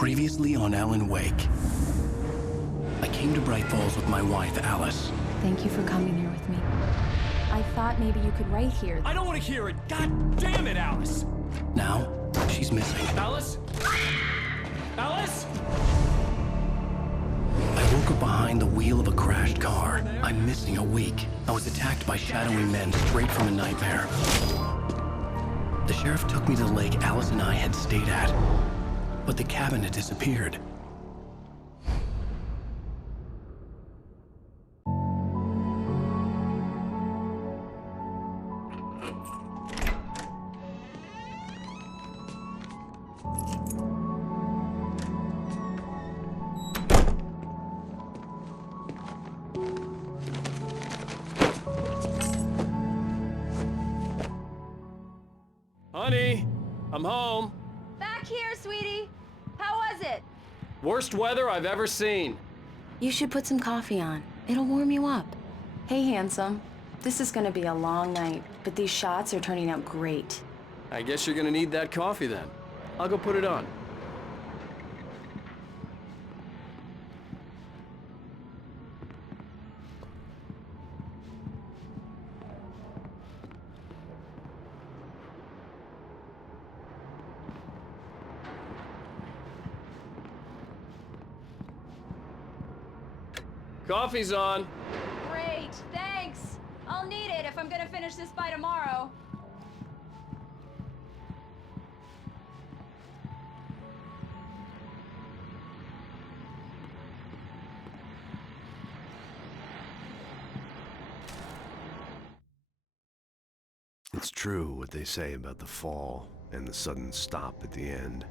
Previously on Alan Wake. I came to Bright Falls with my wife, Alice. Thank you for coming here with me. I thought maybe you could write here. I don't want to hear it! God damn it, Alice! Now, she's missing. Alice? Alice? I woke up behind the wheel of a crashed car. I'm missing a week. I was attacked by shadowy men straight from a nightmare. The sheriff took me to the lake Alice and I had stayed at, but the cabin had disappeared. Honey, I'm home. Back here, sweetie. How was it? Worst weather I've ever seen. You should put some coffee on. It'll warm you up. Hey, handsome. This is gonna be a long night, but these shots are turning out great. I guess you're gonna need that coffee then. I'll go put it on. Coffee's on. Great, thanks. I'll need it if I'm gonna finish this by tomorrow. It's true what they say about the fall and the sudden stop at the end.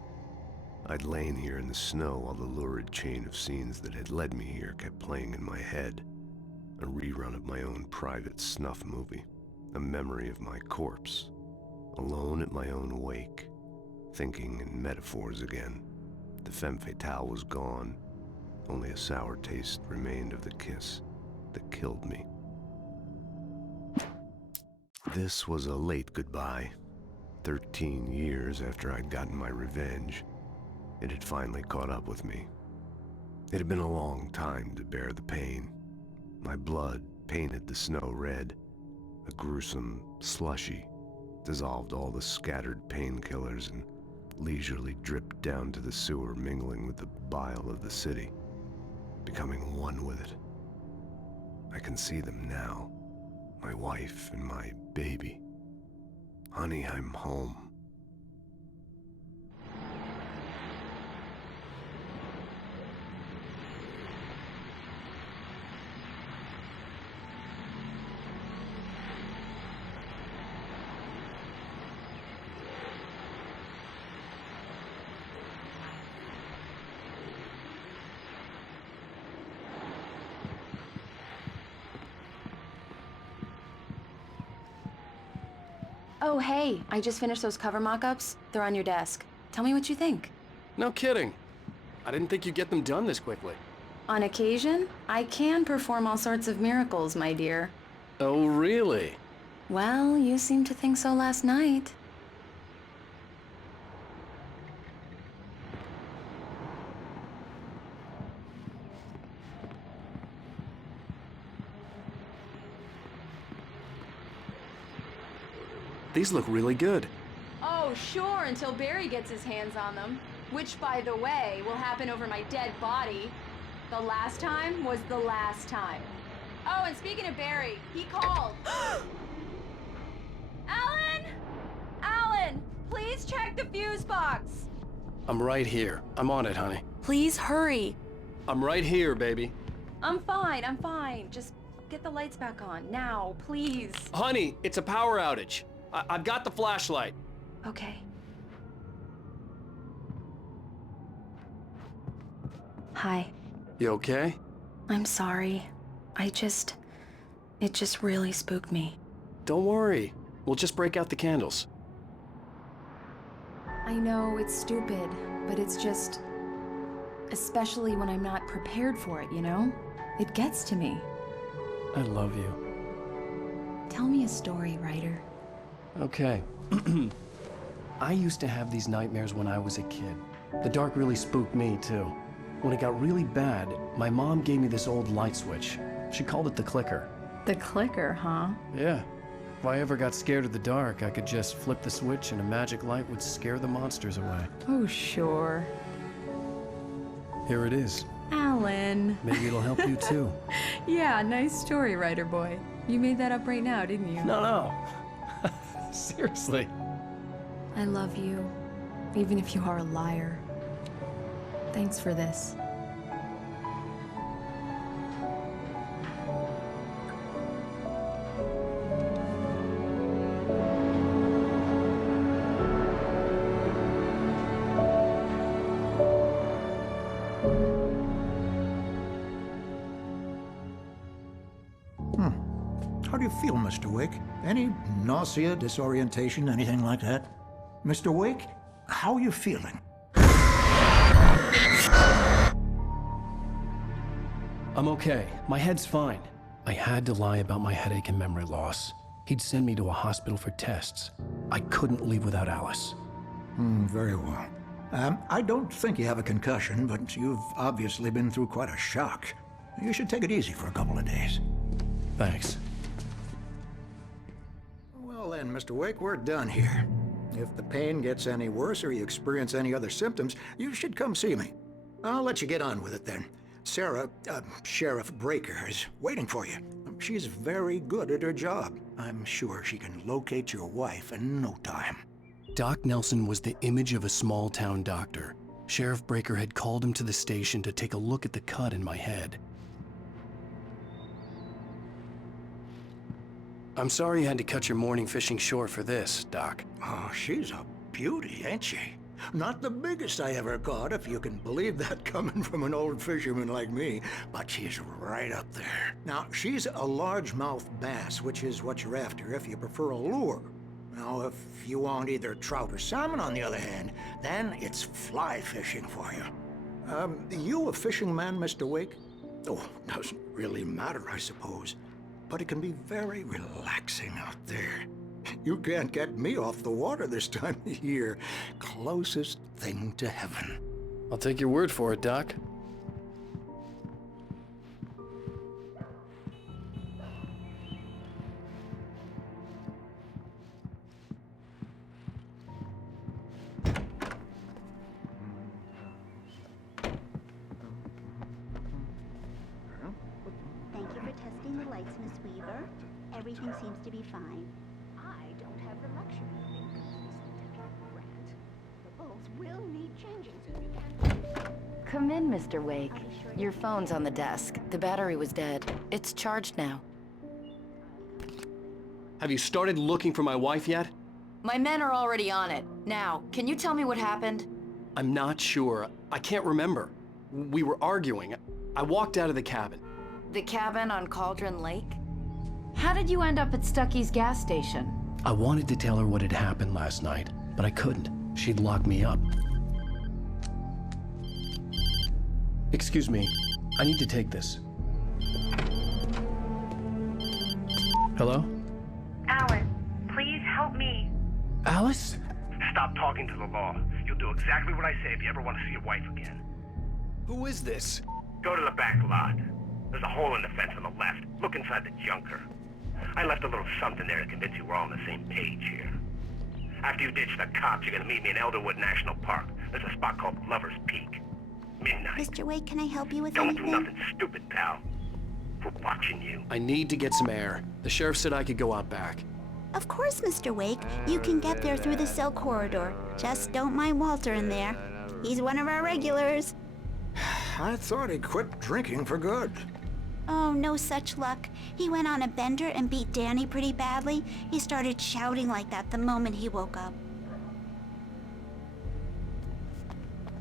I'd lain here in the snow while the lurid chain of scenes that had led me here kept playing in my head. A rerun of my own private snuff movie. A memory of my corpse. Alone at my own wake. Thinking in metaphors again. The femme fatale was gone. Only a sour taste remained of the kiss that killed me. This was a late goodbye. 13 years after I'd gotten my revenge. It had finally caught up with me. It had been a long time to bear the pain. My blood painted the snow red. A gruesome slushy dissolved all the scattered painkillers and leisurely dripped down to the sewer, mingling with the bile of the city, becoming one with it. I can see them now, my wife and my baby. Honey, I'm home. Oh, hey, I just finished those cover mock-ups. They're on your desk. Tell me what you think. No kidding. I didn't think you'd get them done this quickly. On occasion, I can perform all sorts of miracles, my dear. Oh, really? Well, you seemed to think so last night. These look really good. Oh, sure, until Barry gets his hands on them. Which, by the way, will happen over my dead body. The last time was the last time. Oh, and speaking of Barry, he called. Alan! Alan, please check the fuse box. I'm right here. I'm on it, honey. Please hurry. I'm right here, baby. I'm fine, I'm fine. Just get the lights back on, now, please. Honey, it's a power outage. I've got the flashlight. Okay. Hi. You okay? I'm sorry. It just really spooked me. Don't worry. We'll just break out the candles. I know it's stupid, but it's just... especially when I'm not prepared for it, you know? It gets to me. I love you. Tell me a story, writer. Okay. I used to have these nightmares when I was a kid. The dark really spooked me, too. When it got really bad, my mom gave me this old light switch. She called it the clicker. The clicker, huh? Yeah. If I ever got scared of the dark, I could just flip the switch and a magic light would scare the monsters away. Oh, sure. Here it is. Alan. Maybe it'll help you, too. Yeah, nice story, writer boy. You made that up right now, didn't you? No. Seriously. I love you, even if you are a liar. Thanks for this. How do you feel, Mr. Wake? Any nausea, disorientation, anything like that? Mr. Wake, how are you feeling? I'm okay. My head's fine. I had to lie about my headache and memory loss. He'd send me to a hospital for tests. I couldn't leave without Alice. Very well. I don't think you have a concussion, but you've obviously been through quite a shock. You should take it easy for a couple of days. Thanks. Well then, Mr. Wake, we're done here. If the pain gets any worse or you experience any other symptoms, you should come see me. I'll let you get on with it then. Sarah, Sheriff Breaker, is waiting for you. She's very good at her job. I'm sure she can locate your wife in no time. Doc Nelson was the image of a small-town doctor. Sheriff Breaker had called him to the station to take a look at the cut in my head. I'm sorry you had to cut your morning fishing short for this, Doc. Oh, she's a beauty, ain't she? Not the biggest I ever caught, if you can believe that coming from an old fisherman like me, but she's right up there. Now, she's a largemouth bass, which is what you're after if you prefer a lure. Now, if you want either trout or salmon, on the other hand, then it's fly fishing for you. You a fishing man, Mr. Wake? Oh, doesn't really matter, I suppose. But it can be very relaxing out there. You can't get me off the water this time of year. Closest thing to heaven. I'll take your word for it, Doc. Thank you for testing the lights, Miss Weaver. Everything seems to be fine. I don't have the luxury of being completely Grant. The bulbs will need changing soon. You can. Come in, Mr. Wake. I'll be sure to Your phone's on the desk. The battery was dead. It's charged now. Have you started looking for my wife yet? My men are already on it. Now, can you tell me what happened? I'm not sure. I can't remember. We were arguing. I walked out of the cabin. The cabin on Cauldron Lake? How did you end up at Stucky's gas station? I wanted to tell her what had happened last night, but I couldn't. She'd locked me up. Excuse me. I need to take this. Hello? Alan, please help me. Alice? Stop talking to the law. You'll do exactly what I say if you ever want to see your wife again. Who is this? Go to the back lot. There's a hole in the fence on the left. Look inside the junker. I left a little something there to convince you we're all on the same page here. After you ditch the cops, you're gonna meet me in Elderwood National Park. There's a spot called Lover's Peak. Midnight. Mr. Wake, can I help you with Don't do anything? nothing stupid, pal. We're watching you. I need to get some air. The sheriff said I could go out back. Of course, Mr. Wake. You can get there through the cell corridor. Just don't mind Walter in there. He's one of our regulars. I thought he quit drinking for good. Oh, no such luck. He went on a bender and beat Danny pretty badly. He started shouting like that the moment he woke up.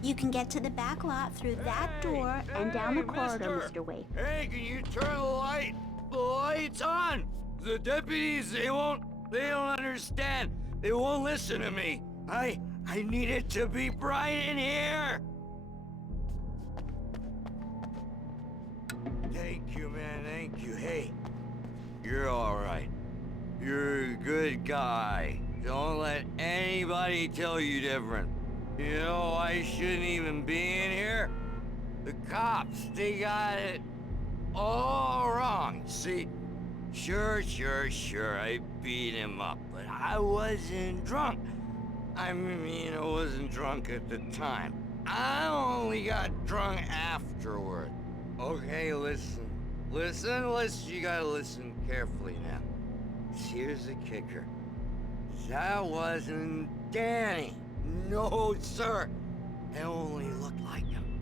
You can get to the back lot through that door and down the corridor, Mr. Wake. Hey, can you turn the light? The light's on! The deputies, they don't understand. They won't listen to me. I need it to be bright in here! Thank you, man, thank you. Hey, you're alright. You're a good guy. Don't let anybody tell you different. You know, I shouldn't even be in here. The cops, they got it all wrong. See, sure, I beat him up, but I wasn't drunk. I mean, I wasn't drunk at the time. I only got drunk afterward. Okay, listen, you gotta listen carefully now. Here's the kicker. That wasn't Danny. No, sir. It only looked like him.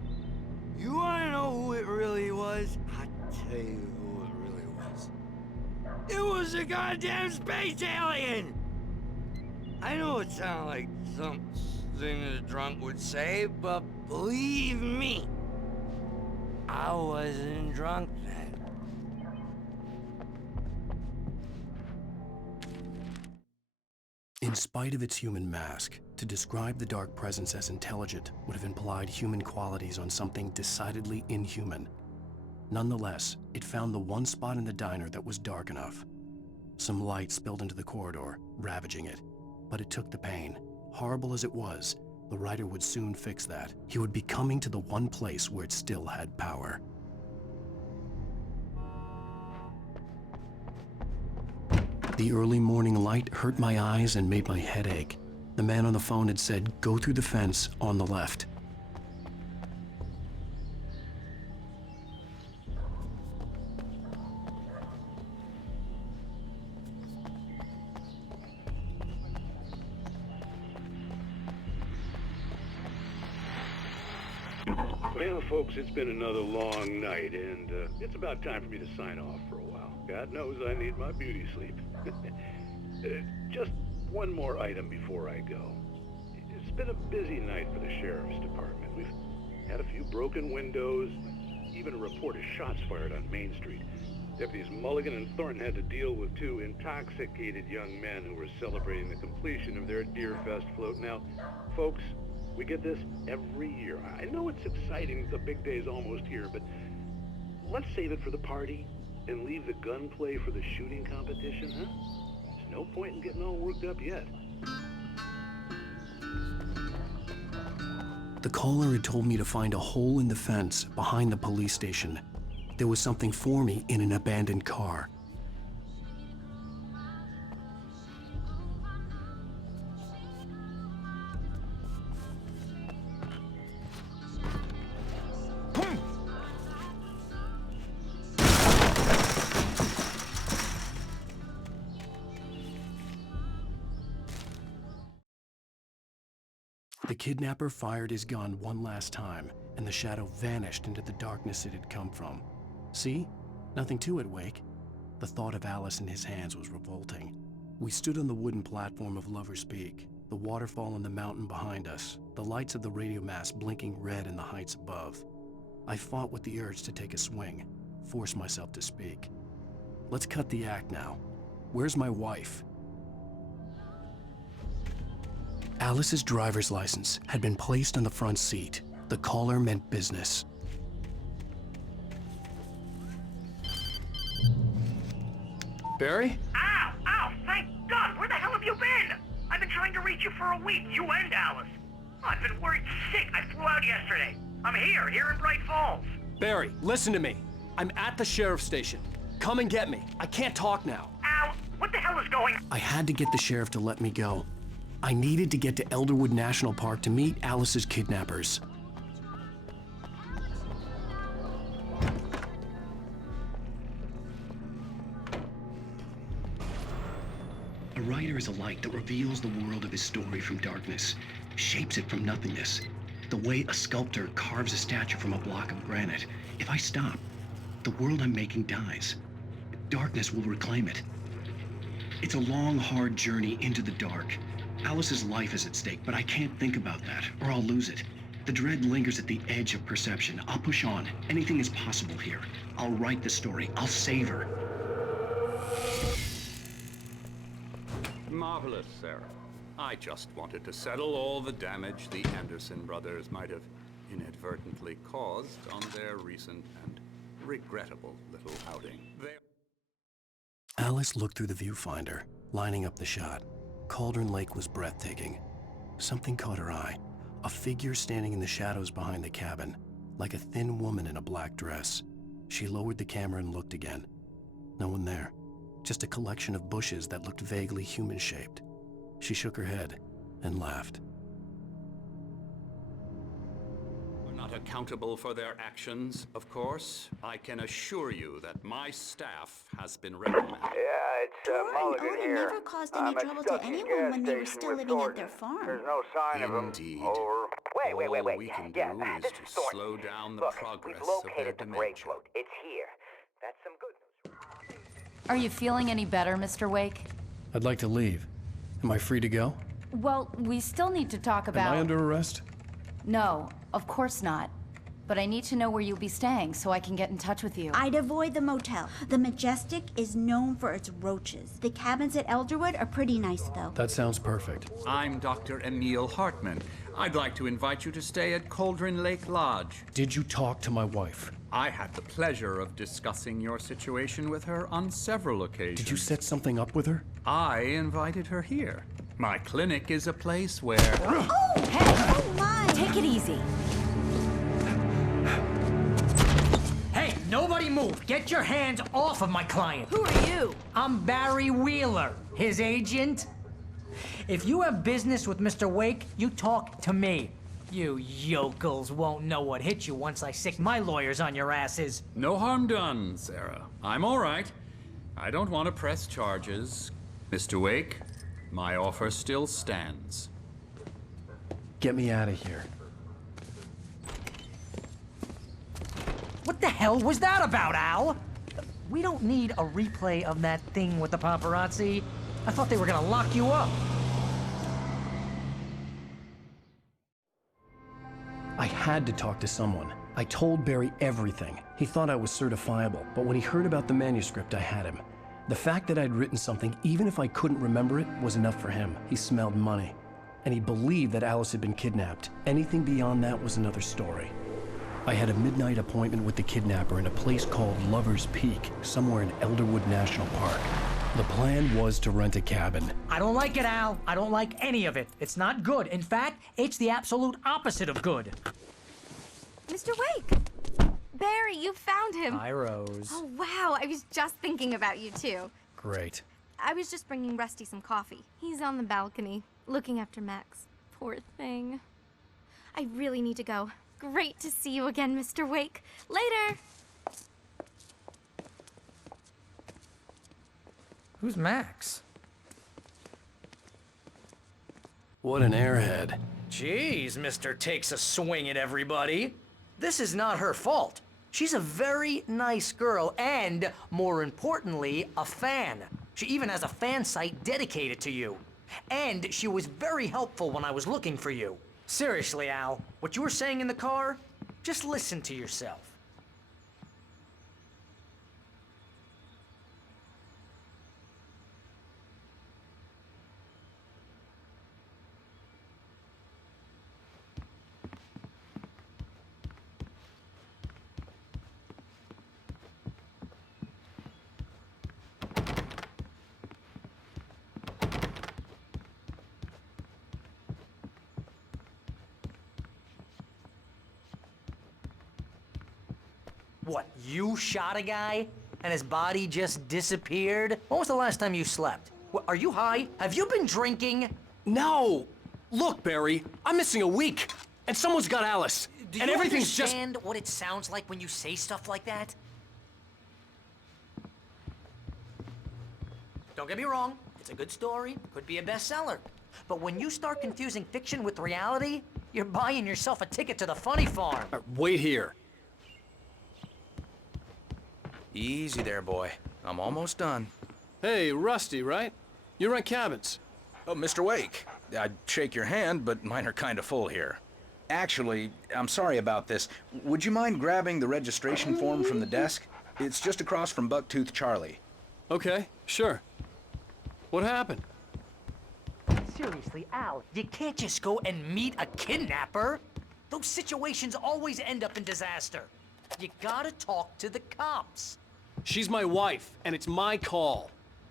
You wanna know who it really was? I'll tell you who it really was. It was a goddamn space alien! I know it sounds like something a drunk would say, but believe me, I wasn't drunk then. In spite of its human mask, to describe the dark presence as intelligent would have implied human qualities on something decidedly inhuman. Nonetheless, it found the one spot in the diner that was dark enough. Some light spilled into the corridor, ravaging it. But it took the pain. Horrible as it was, the writer would soon fix that. He would be coming to the one place where it still had power. The early morning light hurt my eyes and made my head ache. The man on the phone had said, "Go through the fence on the left." Well, folks, it's been another long night, and it's about time for me to sign off for a while. God knows I need my beauty sleep. Just one more item before I go. It's been a busy night for the Sheriff's Department. We've had a few broken windows, even a report of shots fired on Main Street. Deputies Mulligan and Thornton had to deal with two intoxicated young men who were celebrating the completion of their Deer Fest float. Now, folks, we get this every year. I know it's exciting, the big day's almost here, but let's save it for the party and leave the gunplay for the shooting competition, huh? There's no point in getting all worked up yet. The caller had told me to find a hole in the fence behind the police station. There was something for me in an abandoned car. The kidnapper fired his gun one last time, and the shadow vanished into the darkness it had come from. See? Nothing to it, Wake. The thought of Alice in his hands was revolting. We stood on the wooden platform of Lover's Peak, the waterfall on the mountain behind us, the lights of the radio mast blinking red in the heights above. I fought with the urge to take a swing, force myself to speak. Let's cut the act now. Where's my wife? Alice's driver's license had been placed on the front seat. The caller meant business. Barry? Ow! Ow! Thank God! Where the hell have you been? I've been trying to reach you for a week, you and Alice. Oh, I've been worried sick. I flew out yesterday. I'm here in Bright Falls. Barry, listen to me. I'm at the sheriff's station. Come and get me. I can't talk now. Ow! What the hell is going on? I had to get the sheriff to let me go. I needed to get to Elderwood National Park to meet Alice's kidnappers. A writer is a light that reveals the world of his story from darkness, shapes it from nothingness. The way a sculptor carves a statue from a block of granite. If I stop, the world I'm making dies. Darkness will reclaim it. It's a long, hard journey into the dark. Alice's life is at stake, but I can't think about that, or I'll lose it. The dread lingers at the edge of perception. I'll push on. Anything is possible here. I'll write the story. I'll save her. Marvelous, Sarah. I just wanted to settle all the damage the Anderson brothers might have inadvertently caused on their recent and regrettable little outing. Alice looked through the viewfinder, lining up the shot. Cauldron Lake was breathtaking. Something caught her eye. a figure standing in the shadows behind the cabin, like a thin woman in a black dress. She lowered the camera and looked again. No one there, just a collection of bushes that looked vaguely human-shaped. She shook her head and laughed. We're not accountable for their actions, of course. I can assure you that my staff has been reprimanded. Yeah, it's Mulligan Odin here. never caused any I'm at trouble to Stuckey's anyone when they were gas still station with living at their Thornton. farm. There's no sign of him. Indeed. Or... Wait. All we can do is this to Thornton. slow down the Look, progress we've of their located the brake dementia. float. It's here. That's some good news. Are you feeling any better, Mr. Wake? I'd like to leave. Am I free to go? Well, we still need to talk about... Am I under arrest? No, of course not. But I need to know where you'll be staying so I can get in touch with you. I'd avoid the motel. The Majestic is known for its roaches. The cabins at Elderwood are pretty nice, though. That sounds perfect. I'm Dr. Emil Hartman. I'd like to invite you to stay at Cauldron Lake Lodge. Did you talk to my wife? I had the pleasure of discussing your situation with her on several occasions. Did you set something up with her? I invited her here. My clinic is a place where... Oh, hey! Oh, my! Take it easy. Hey, nobody move! Get your hands off of my client! Who are you? I'm Barry Wheeler, his agent. If you have business with Mr. Wake, you talk to me. You yokels won't know what hit you once I sick my lawyers on your asses. No harm done, Sarah. I'm all right. I don't want to press charges. Mr. Wake, my offer still stands. Get me out of here. What the hell was that about, Al? We don't need a replay of that thing with the paparazzi. I thought they were gonna lock you up. I had to talk to someone. I told Barry everything. He thought I was certifiable, but when he heard about the manuscript, I had him. The fact that I'd written something, even if I couldn't remember it, was enough for him. He smelled money. And he believed that Alice had been kidnapped. Anything beyond that was another story. I had a midnight appointment with the kidnapper in a place called Lover's Peak, somewhere in Elderwood National Park. The plan was to rent a cabin. I don't like it, Al. I don't like any of it. It's not good. In fact, it's the absolute opposite of good. Mr. Wake! Barry, you found him. Hi, Rose. Oh, wow. I was just thinking about you, too. Great. I was just bringing Rusty some coffee. He's on the balcony, looking after Max. Poor thing. I really need to go. Great to see you again, Mr. Wake. Later! Who's Max? What an airhead. Jeez, Mr. Takes a swing at everybody. This is not her fault. She's a very nice girl and, more importantly, a fan. She even has a fan site dedicated to you. And she was very helpful when I was looking for you. Seriously, Al, what you were saying in the car, just listen to yourself. What, you shot a guy and his body just disappeared? When was the last time you slept? What, are you high? Have you been drinking? No! Look, Barry, I'm missing a week, and someone's got Alice. Do and you everything's understand what it sounds like when you say stuff like that? Don't get me wrong, it's a good story, could be a bestseller. But when you start confusing fiction with reality, you're buying yourself a ticket to the funny farm. Wait here. Easy there, boy. I'm almost done. Hey, Rusty, right? You rent cabins. Oh, Mr. Wake. I'd shake your hand, but mine are kind of full here. Actually, I'm sorry about this. Would you mind grabbing the registration form from the desk? It's just across from Bucktooth Charlie. Okay, sure. What happened? Seriously, Al, you can't just go and meet a kidnapper. Those situations always end up in disaster. You gotta talk to the cops. She's my wife, and it's my call.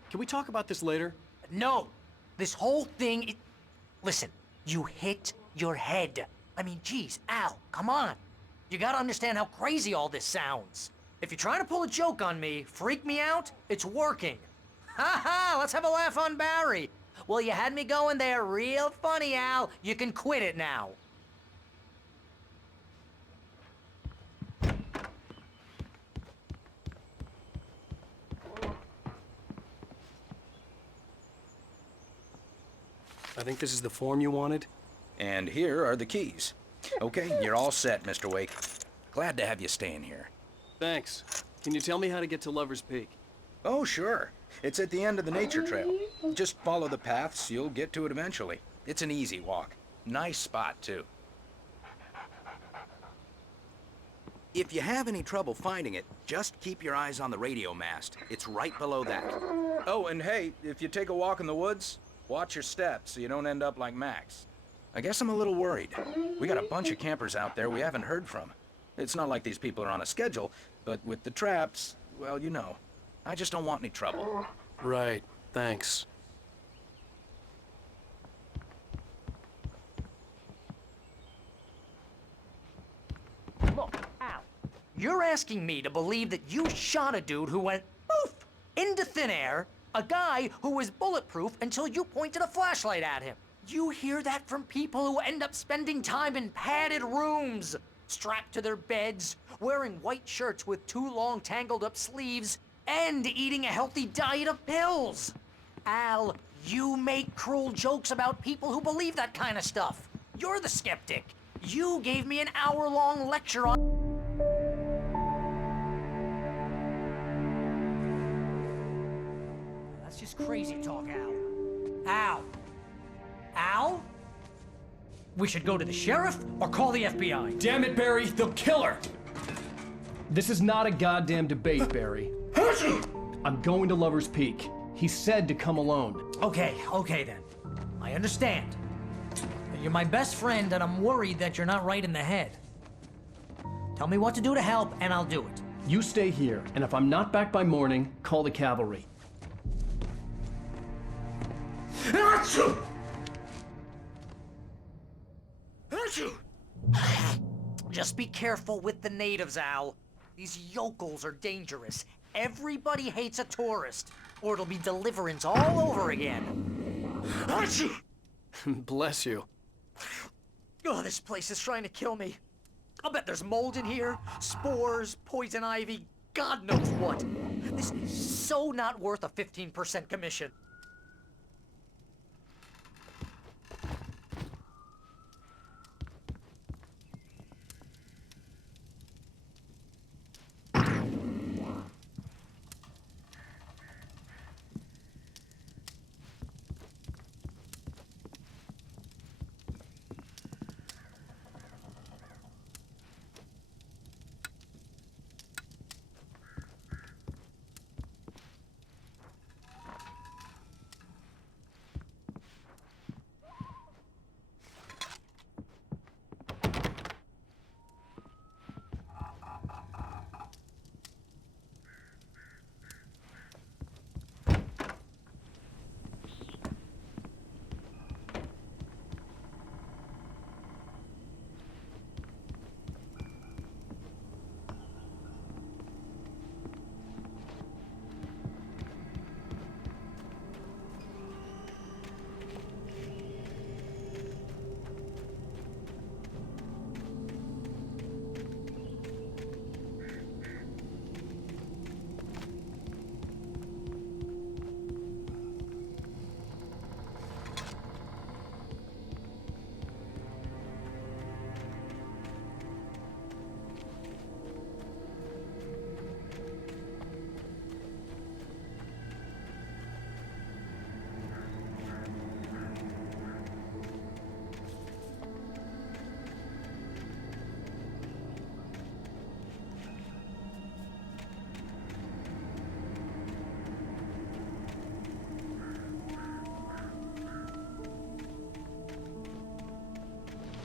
Can we talk about this later? No. This whole thing... Listen, you hit your head. I mean, geez, Al, come on. You gotta understand how crazy all this sounds. If you're trying to pull a joke on me, freak me out, it's working. Ha ha, let's have a laugh on Barry. Well, you had me going there real funny, Al. You can quit it now. I think this is the form you wanted. And here are the keys. Okay, you're all set, Mr. Wake. Glad to have you staying here. Thanks. Can you tell me how to get to Lover's Peak? Oh, sure. It's at the end of the nature trail. Just follow the paths, you'll get to it eventually. It's an easy walk. Nice spot, too. If you have any trouble finding it, just keep your eyes on the radio mast. It's right below that. Oh, and hey, if you take a walk in the woods, watch your steps so you don't end up like Max. I guess I'm a little worried. We got a bunch of campers out there we haven't heard from. It's not like these people are on a schedule, but with the traps, well, you know. I just don't want any trouble. Right, thanks. Look, Al, you're asking me to believe that you shot a dude who went poof into thin air, a guy who was bulletproof until you pointed a flashlight at him. You hear that from people who end up spending time in padded rooms, strapped to their beds, wearing white shirts with too long tangled up sleeves, and eating a healthy diet of pills. Al, you make cruel jokes about people who believe that kind of stuff. You're the skeptic. You gave me an hour-long lecture on... That's just crazy talk, Al. Al? Al? We should go to the sheriff or call the FBI. Damn it, Barry, they'll kill her! This is not a goddamn debate, Barry. I'm going to Lover's Peak. He said to come alone. Okay then. I understand. You're my best friend, and I'm worried that you're not right in the head. Tell me what to do to help, and I'll do it. You stay here, and if I'm not back by morning, call the cavalry. Achoo! Just be careful with the natives, Al. These yokels are dangerous. Everybody hates a tourist, or it'll be deliverance all over again. Achoo! Bless you. Oh, this place is trying to kill me. I'll bet there's mold in here, spores, poison ivy, God knows what. This is so not worth a 15% commission.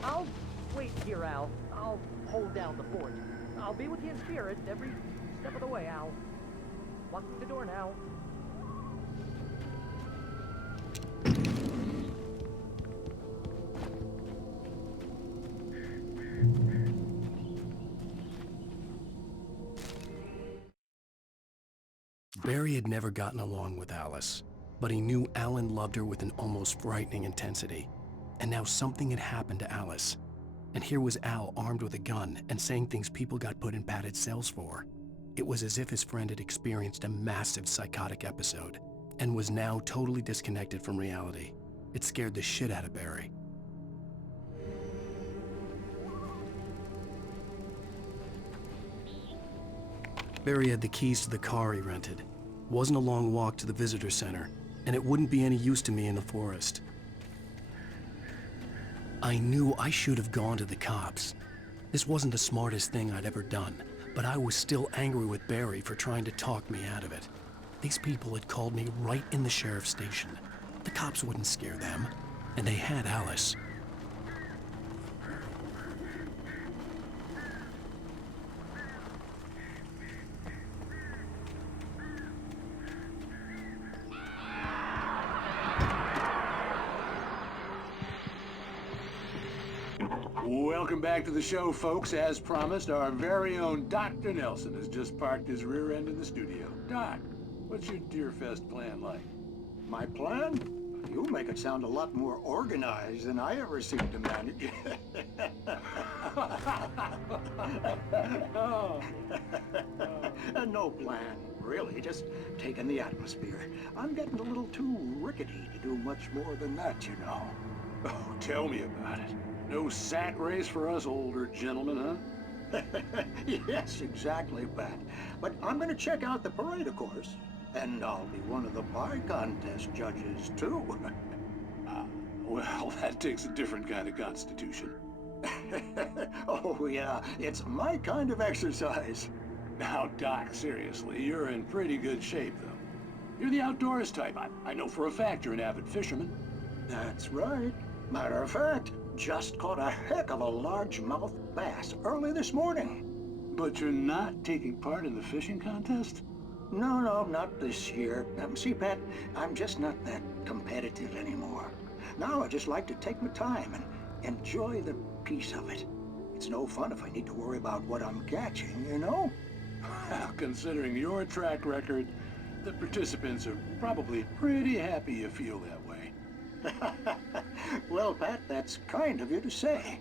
I'll wait here, Al. I'll hold down the fort. I'll be with you in spirit every step of the way, Al. Locking the door now. Barry had never gotten along with Alice, but he knew Alan loved her with an almost frightening intensity. And now something had happened to Alice. And here was Al armed with a gun and saying things people got put in padded cells for. It was as if his friend had experienced a massive psychotic episode and was now totally disconnected from reality. It scared the shit out of Barry. Barry had the keys to the car he rented. It wasn't a long walk to the visitor center, and it wouldn't be any use to me in the forest. I knew I should have gone to the cops. This wasn't the smartest thing I'd ever done, but I was still angry with Barry for trying to talk me out of it. These people had called me right in the sheriff's station. The cops wouldn't scare them, and they had Alice. Welcome back to the show, folks. As promised, our very own Dr. Nelson has just parked his rear end in the studio. Doc, what's your Deerfest plan like? My plan? You make it sound a lot more organized than I ever seem to manage. No plan, really, just taking the atmosphere. I'm getting a little too rickety to do much more than that, you know. Oh, tell me about it. No sack race for us older gentlemen, huh? Yes, exactly, Pat. But I'm gonna check out the parade, of course. And I'll be one of the pie contest judges, too. Well, that takes a different kind of constitution. Oh, yeah, it's my kind of exercise. Now, Doc, seriously, you're in pretty good shape, though. You're the outdoors type. I know for a fact you're an avid fisherman. That's right. Matter of fact, just caught a heck of a largemouth bass early this morning. But you're not taking part in the fishing contest? No, not this year. See, Pat, I'm just not that competitive anymore. Now I just like to take my time and enjoy the peace of it. It's no fun if I need to worry about what I'm catching, you know? Well, considering your track record, the participants are probably pretty happy you feel that way. Well, Pat, that's kind of you to say.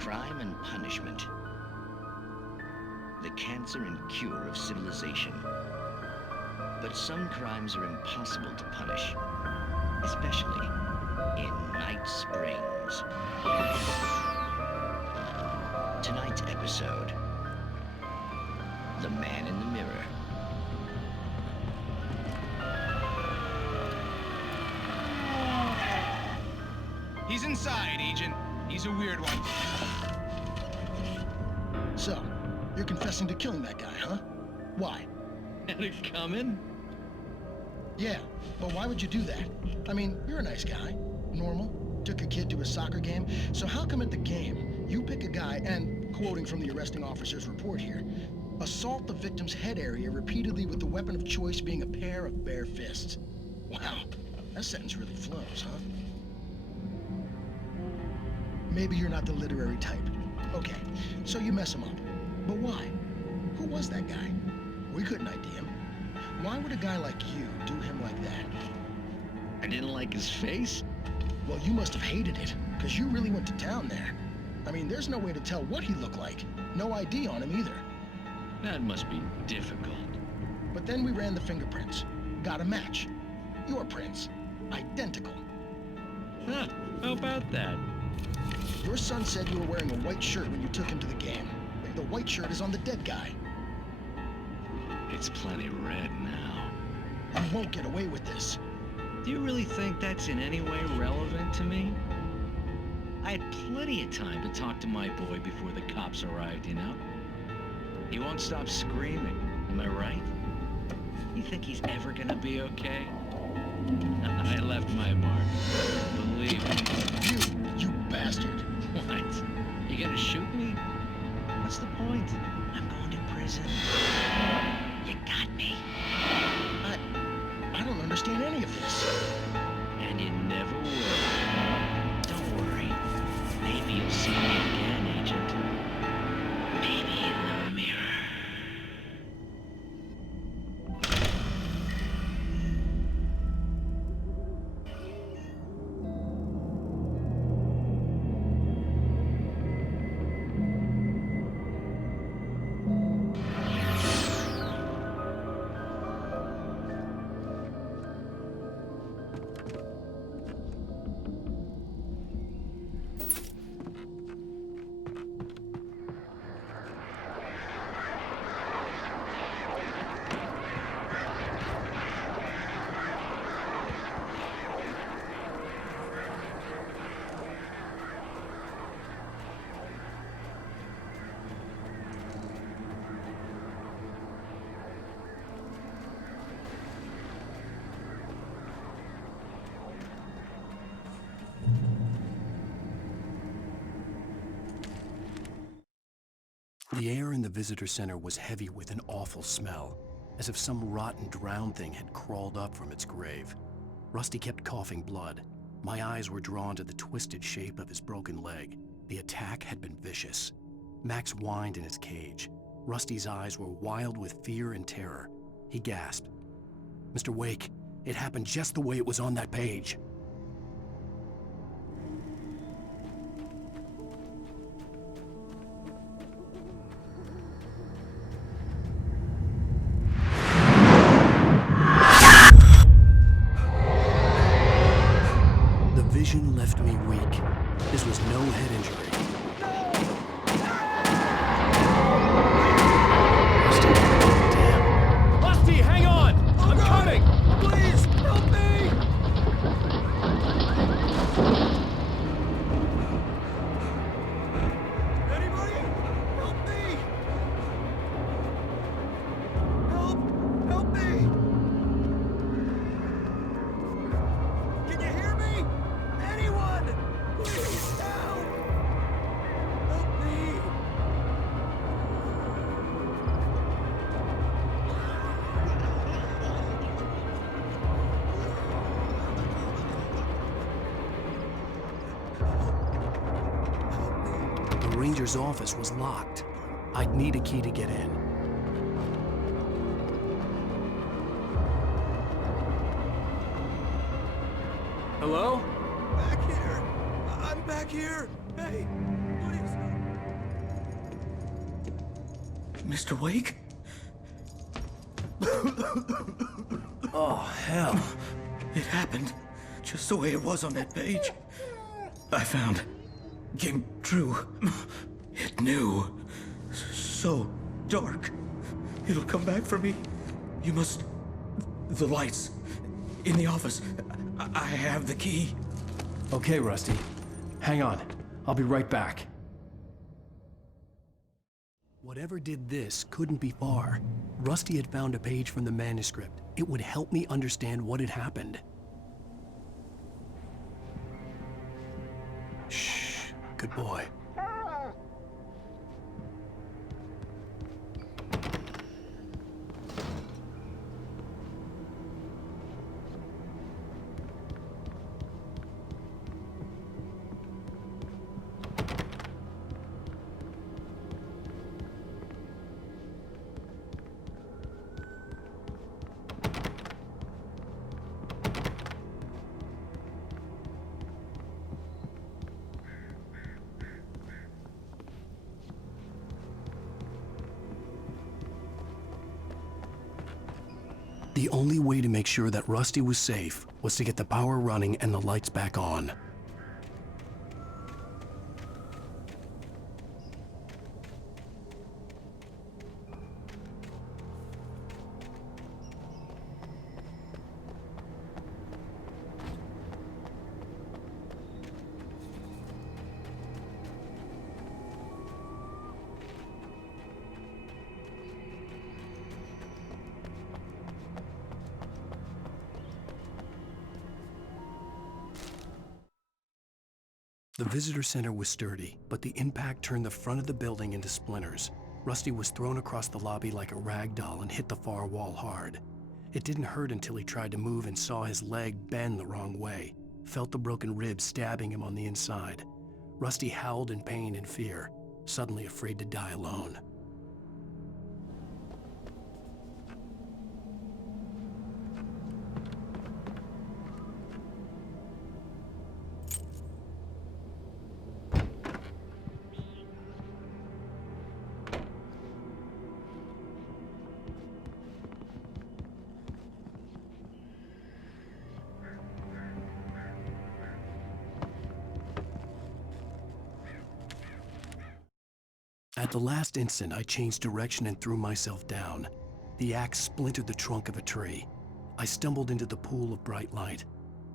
Crime and punishment. The cancer and cure of civilization. But some crimes are impossible to punish, especially in Night Springs. Tonight's episode, The Man in the Mirror. He's inside, Agent. He's a weird one. So, you're confessing to killing that guy, huh? Why? Had it coming? Yeah, but why would you do that? I mean, you're a nice guy. Normal. Took a kid to a soccer game. So how come at the game, You pick a guy and, quoting from the arresting officer's report here, assault the victim's head area repeatedly with the weapon of choice being a pair of bare fists. Wow, that sentence really flows, huh? Maybe you're not the literary type. Okay, so you mess him up. But why? Who was that guy? We couldn't ID him. Why would a guy like you do him like that? I didn't like his face? Well, you must have hated it, because you really went to town there. I mean, there's no way to tell what he looked like. No ID on him either. That must be difficult. But then we ran the fingerprints. Got a match. Your prints. Identical. Huh, how about that? Your son said you were wearing a white shirt when you took him to the game. The white shirt is on the dead guy. It's plenty red now. You won't get away with this. Do you really think that's in any way relevant to me? I had plenty of time to talk to my boy before the cops arrived, you know? He won't stop screaming, am I right? You think he's ever gonna be okay? I left my mark. Believe me. You bastard. What? You gonna shoot me? What's the point? I'm going to prison. You got me. I don't understand any of this. And you never will. Don't worry. Maybe you'll see me again, Agent. Maybe in the mirror. The air in the visitor center was heavy with an awful smell, as if some rotten drowned thing had crawled up from its grave. Rusty kept coughing blood. My eyes were drawn to the twisted shape of his broken leg. The attack had been vicious. Max whined in his cage. Rusty's eyes were wild with fear and terror. He gasped. "Mr. Wake, it happened just the way it was on that page." Vision left me weak. This was no head injury. Rusty, damn. Rusty, hang on! I'm coming! Please, help me! Anybody? Help me! Help me! Can you hear me? Anyone! Please, help! Help me! The ranger's office was locked. I'd need a key to get in. Hello? Back here! I'm back here! Hey! Please! Mr. Wake? Oh, hell. It happened just the way it was on that page. I found. Came true. It knew. So dark. It'll come back for me. You must... The lights. In the office. I have the key. Okay, Rusty. Hang on. I'll be right back. Whatever did this couldn't be far. Rusty had found a page from the manuscript. It would help me understand what had happened. Shh. Good boy. The only way to make sure that Rusty was safe was to get the power running and the lights back on. The visitor center was sturdy, but the impact turned the front of the building into splinters. Rusty was thrown across the lobby like a rag doll and hit the far wall hard. It didn't hurt until he tried to move and saw his leg bend the wrong way, felt the broken rib stabbing him on the inside. Rusty howled in pain and fear, suddenly afraid to die alone. At the last instant, I changed direction and threw myself down. The axe splintered the trunk of a tree. I stumbled into the pool of bright light.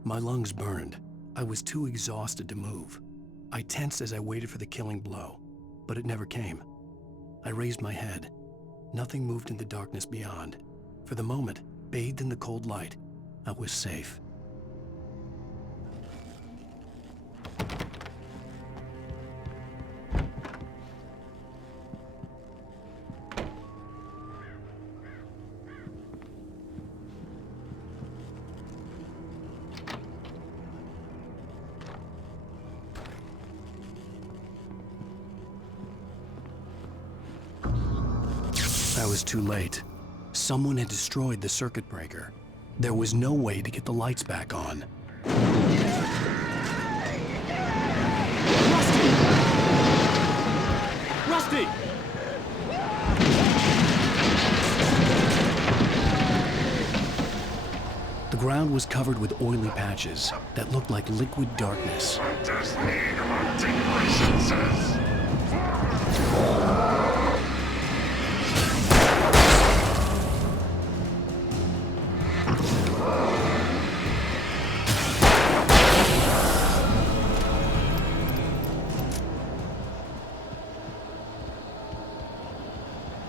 My lungs burned. I was too exhausted to move. I tensed as I waited for the killing blow, but it never came. I raised my head. Nothing moved in the darkness beyond. For the moment, bathed in the cold light, I was safe. I was too late. Someone had destroyed the circuit breaker. There was no way to get the lights back on. Rusty! The ground was covered with oily patches that looked like liquid darkness.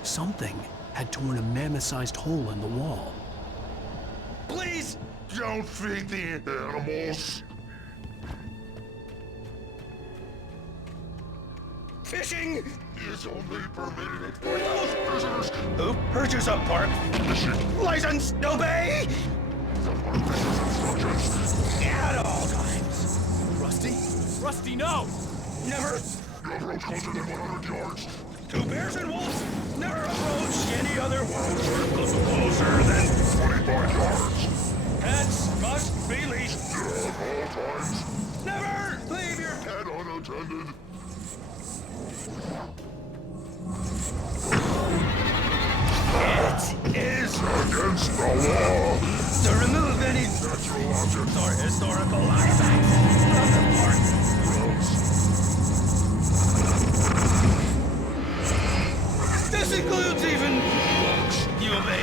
Something had torn a mammoth-sized hole in the wall. Please! Don't feed the animals! Fishing is only permitted for those prisoners who purchase a park license. Obey! At all times. Rusty? Rusty, no! Never. You approach closer than 100 yards. Two bears and wolves never approach any other closer than 25 yards. Pets must be leashed. At all times. Never leave your Pet unattended. It is against the law to remove any natural objects or historical artifacts from the park. This includes even you obey.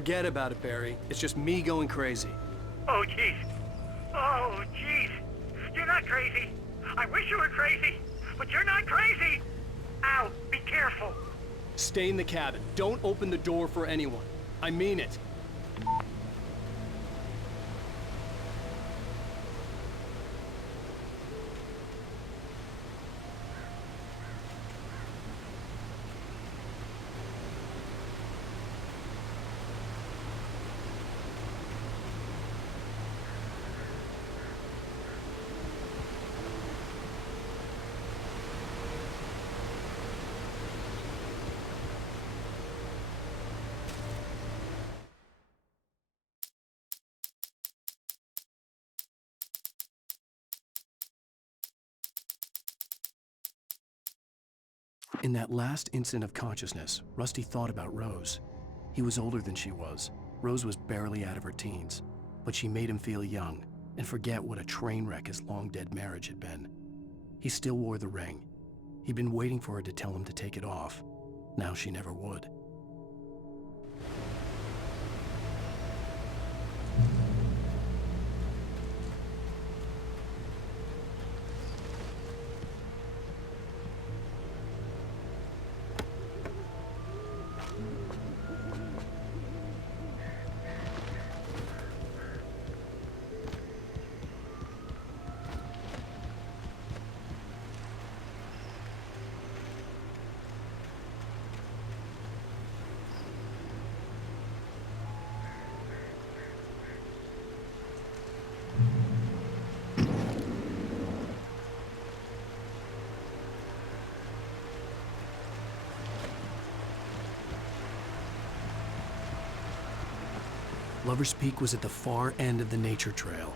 Forget about it, Barry. It's just me going crazy. Oh, jeez. Oh, jeez. You're not crazy. I wish you were crazy, but you're not crazy. Ow, be careful. Stay in the cabin. Don't open the door for anyone. I mean it. In that last instant of consciousness, Rusty thought about Rose. He was older than she was. Rose was barely out of her teens, but she made him feel young and forget what a train wreck his long-dead marriage had been. He still wore the ring. He'd been waiting for her to tell him to take it off. Now she never would. Lover's Peak was at the far end of the nature trail.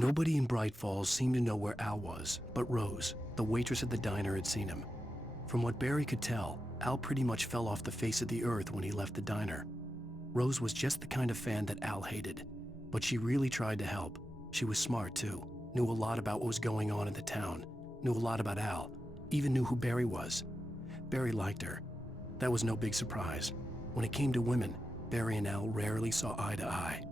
Nobody in Bright Falls seemed to know where Al was, but Rose, the waitress at the diner, had seen him. From what Barry could tell, Al pretty much fell off the face of the earth when he left the diner. Rose was just the kind of fan that Al hated, but she really tried to help. She was smart too, knew a lot about what was going on in the town, knew a lot about Al, even knew who Barry was. Barry liked her. That was no big surprise. When it came to women, Barry and Al rarely saw eye to eye.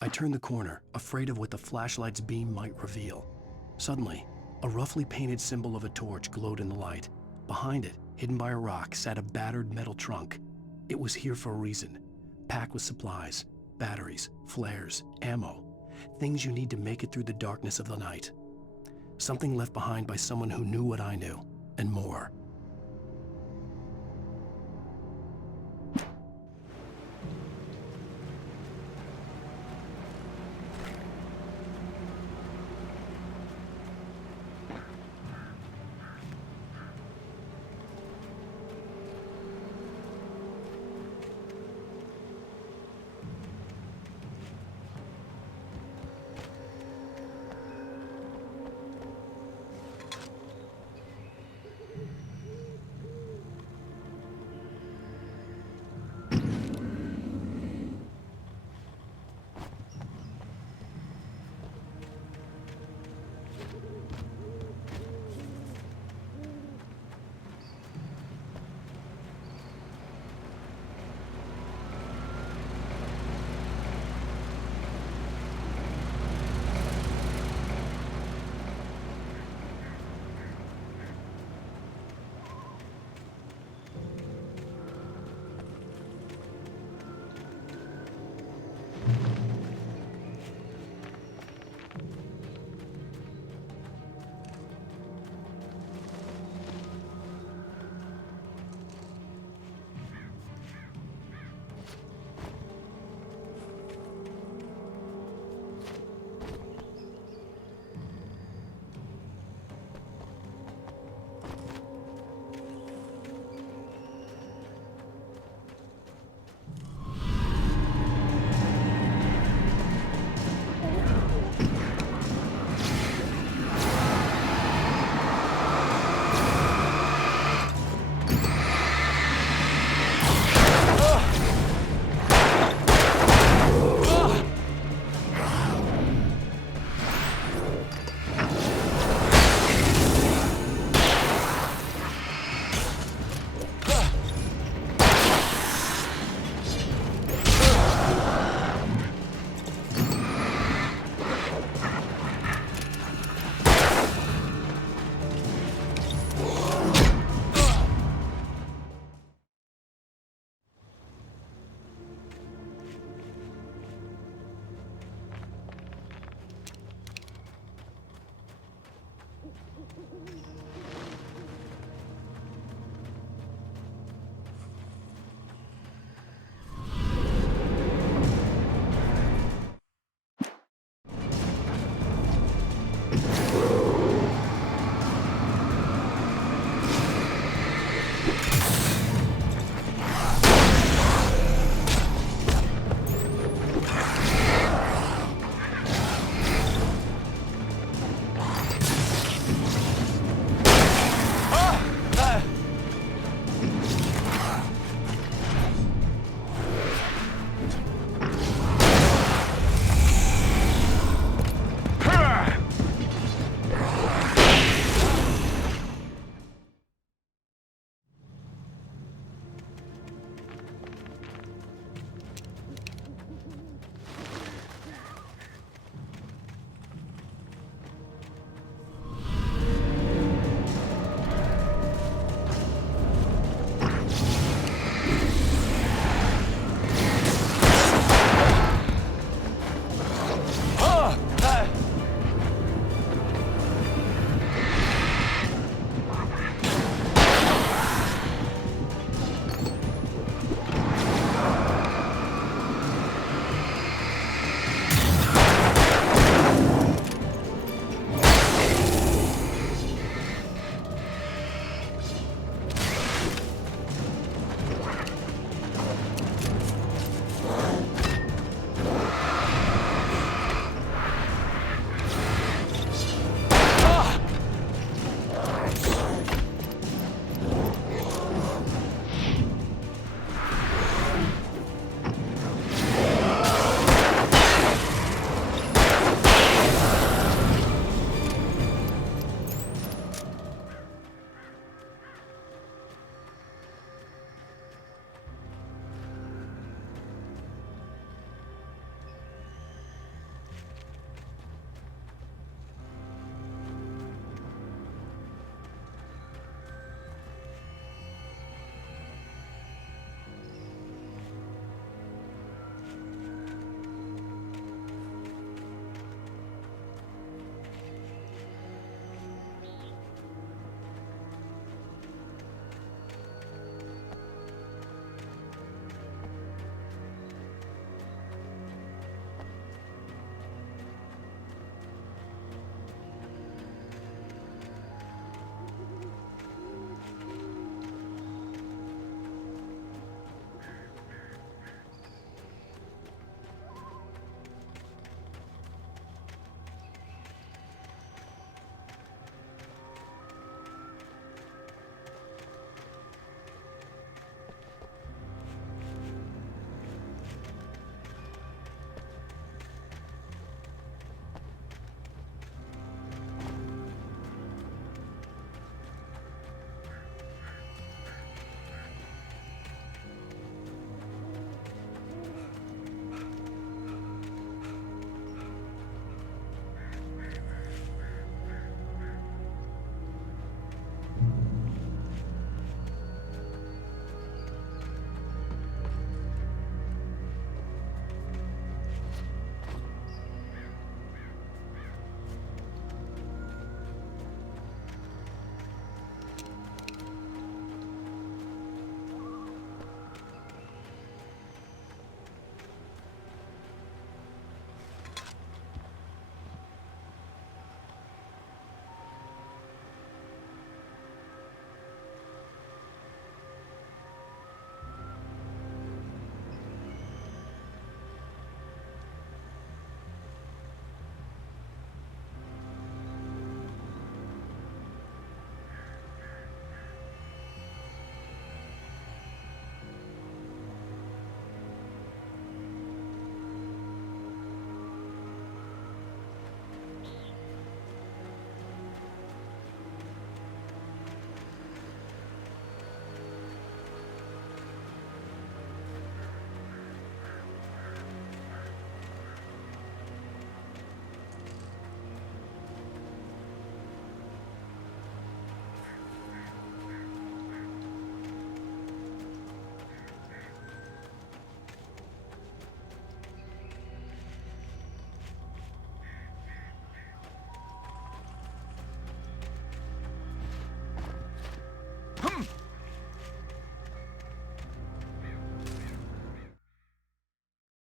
I turned the corner, afraid of what the flashlight's beam might reveal. Suddenly, A roughly painted symbol of a torch glowed in the light. Behind it, hidden by a rock, sat a battered metal trunk. It was here for a reason, packed with supplies, batteries, flares, ammo, things you need to make it through the darkness of the night. Something left behind by someone who knew what I knew, and more.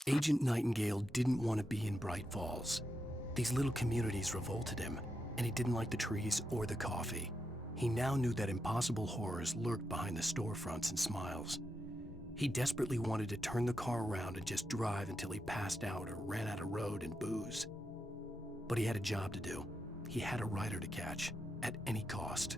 Agent Nightingale didn't want to be in Bright Falls. These little communities revolted him, and he didn't like the trees or the coffee. He now knew that impossible horrors lurked behind the storefronts and smiles. He desperately wanted to turn the car around and just drive until he passed out or ran out of road and booze. But he had a job to do. He had a rider to catch, at any cost.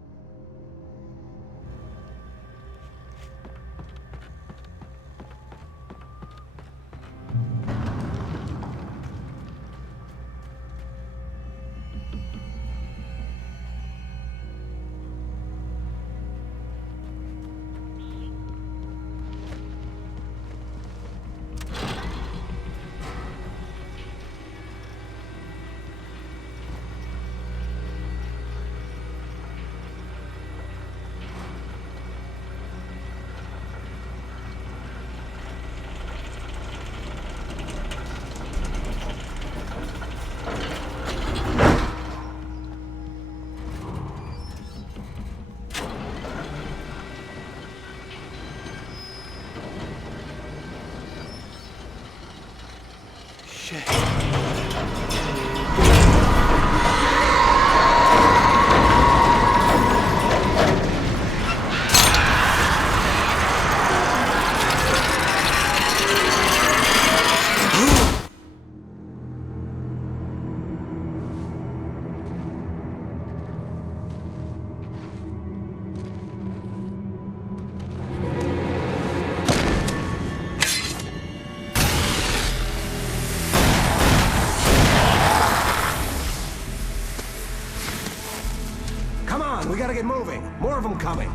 We gotta get moving. More of them coming.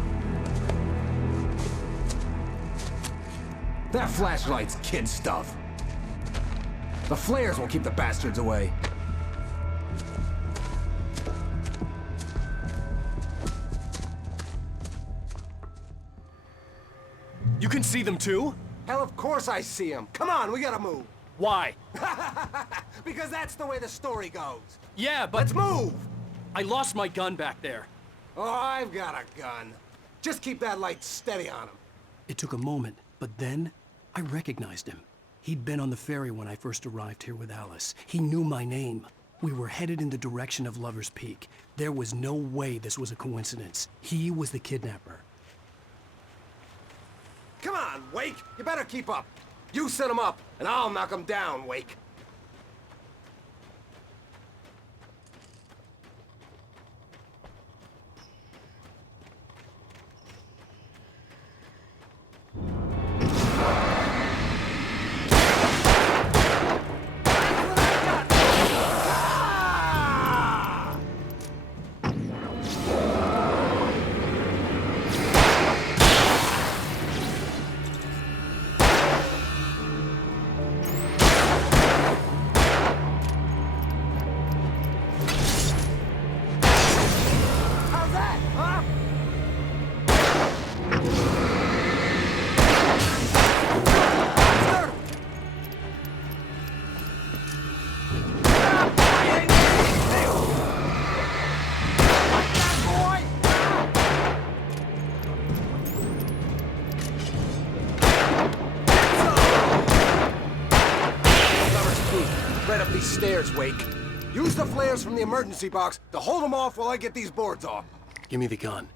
That flashlight's kid stuff. The flares won't keep the bastards away. You can see them too? Hell, of course I see them. Come on, we gotta move. Why? Because that's the way the story goes. Yeah, but... Let's move! I lost my gun back there. Oh, I've got a gun. Just keep that light steady on him. It took a moment, but then I recognized him. He'd been on the ferry when I first arrived here with Alice. He knew my name. We were headed in the direction of Lover's Peak. There was no way this was a coincidence. He was the kidnapper. Come on, Wake. You better keep up. You set him up, and I'll knock him down, Wake. Stairs, Wake. Use the flares from the emergency box to hold them off while I get these boards off. Give me the gun.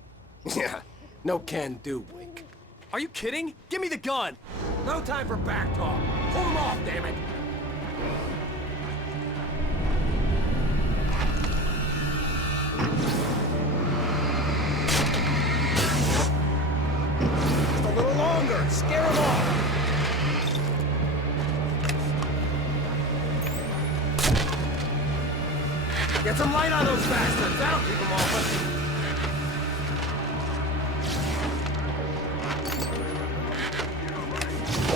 Yeah, no can do, Wake. Are you kidding? Give me the gun! No time for back talk. Hold them off, damn it! Just a little longer. Scare them off. Get some light on those bastards. That'll keep them off.